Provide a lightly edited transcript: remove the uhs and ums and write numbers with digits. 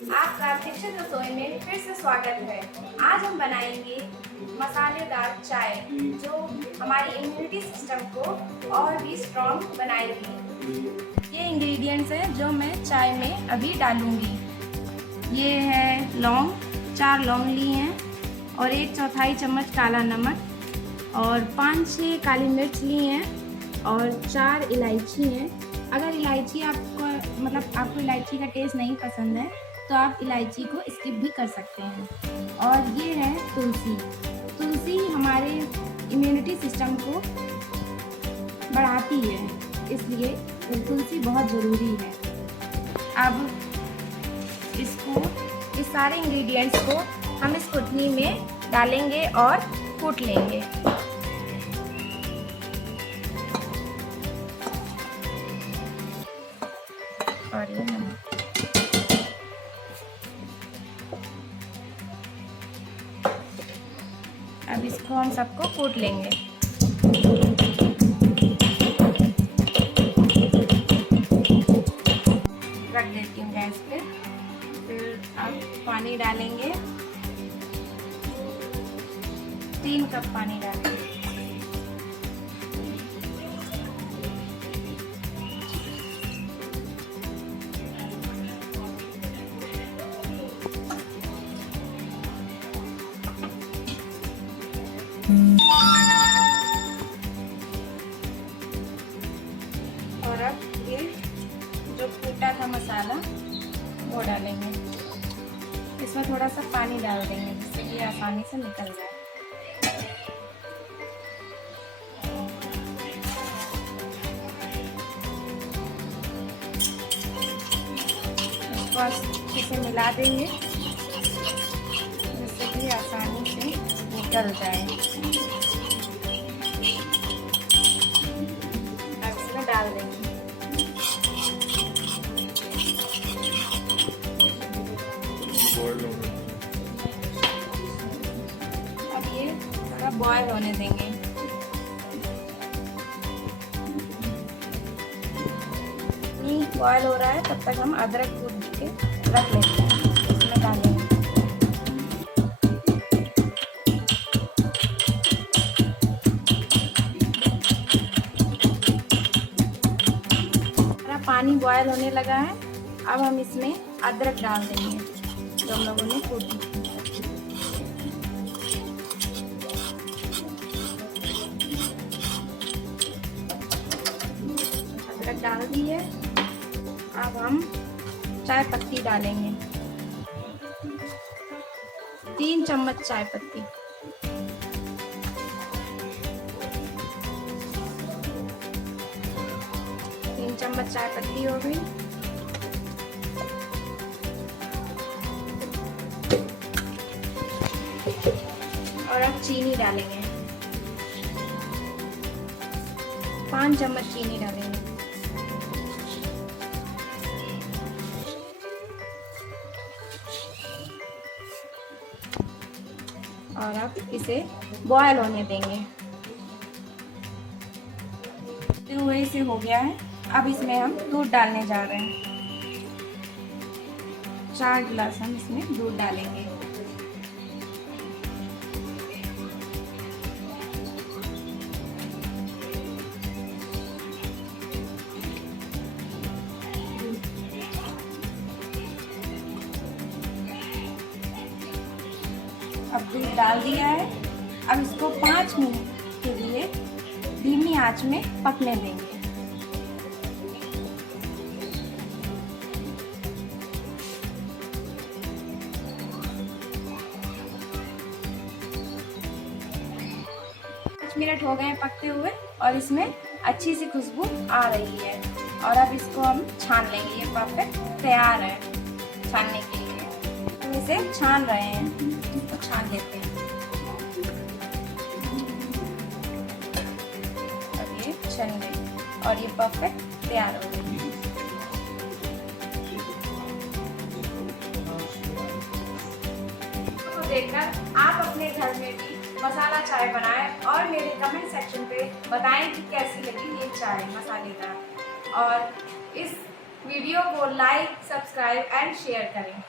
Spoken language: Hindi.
आपका दीक्षित रसोई में फिर से स्वागत है। आज हम बनाएंगे मसालेदार चाय जो हमारी इम्यूनिटी सिस्टम को और भी स्ट्रॉन्ग बनाएगी। ये इंग्रेडिएंट्स हैं जो मैं चाय में अभी डालूंगी। ये है लौंग, 4 लौंग ली हैं और 1/4 चम्मच काला नमक और 5-6 काली मिर्च ली हैं और 4 इलायची हैं। अगर इलायची आपको इलायची का टेस्ट नहीं पसंद है तो आप इलायची को स्किप भी कर सकते हैं। और ये है तुलसी। तुलसी हमारे इम्यूनिटी सिस्टम को बढ़ाती है, इसलिए तुलसी बहुत ज़रूरी है। अब इस सारे इंग्रेडिएंट्स को हम इस कुटनी में डालेंगे और कूट लेंगे। और ये नमक। अब इसको हम सबको कूट लेंगे। रख देती हूँ गैस पे। फिर अब पानी डालेंगे, 3 कप पानी डालेंगे। और अब ये जो कूटा था मसाला वो डालेंगे। इसमें थोड़ा सा पानी डाल देंगे जिससे ये आसानी से निकल जाए। इसको अच्छे से मिला देंगे जिससे कि आसानी से निकल जाए। अब इसमें डाल देंगे। अब ये थोड़ा बॉयल होने देंगे। बॉयल हो रहा है तब तक हम अदरक कूट के रख लेते हैं, इसमें डालेंगे। पानी बॉयल होने लगा है। अब हम इसमें अदरक डाल देंगे जो हम लोगों ने कूटी। अदरक डाल दी है। अब हम चाय पत्ती डालेंगे, 3 चम्मच चाय पत्ती। चम्मच चाय पत्ती हो गई। और अब चीनी डालेंगे, 5 चम्मच चीनी डालेंगे। और अब इसे बॉयल होने देंगे। हुए से हो गया है। अब इसमें हम दूध डालने जा रहे हैं। 4 गिलास हम इसमें दूध डालेंगे। अब दूध डाल दिया है। अब इसको 5 मिनट के लिए धीमी आंच में पकने देंगे। मिनट हो गए हैं पकते हुए और इसमें अच्छी सी खुशबू आ रही है। और अब इसको हम छान लेंगे। ये परफेक्ट तैयार है छानने के लिए। हम इसे छान रहे हैं तो छान लेते हैं। अब ये छन गई और ये परफेक्ट तैयार हो गई। तो देखकर आप अपने घर में भी मसाला चाय बनाएं और मेरे कमेंट सेक्शन पे बताएं कि कैसी लगी ये चाय मसालेदार। और इस वीडियो को like, subscribe subscribe and share करें।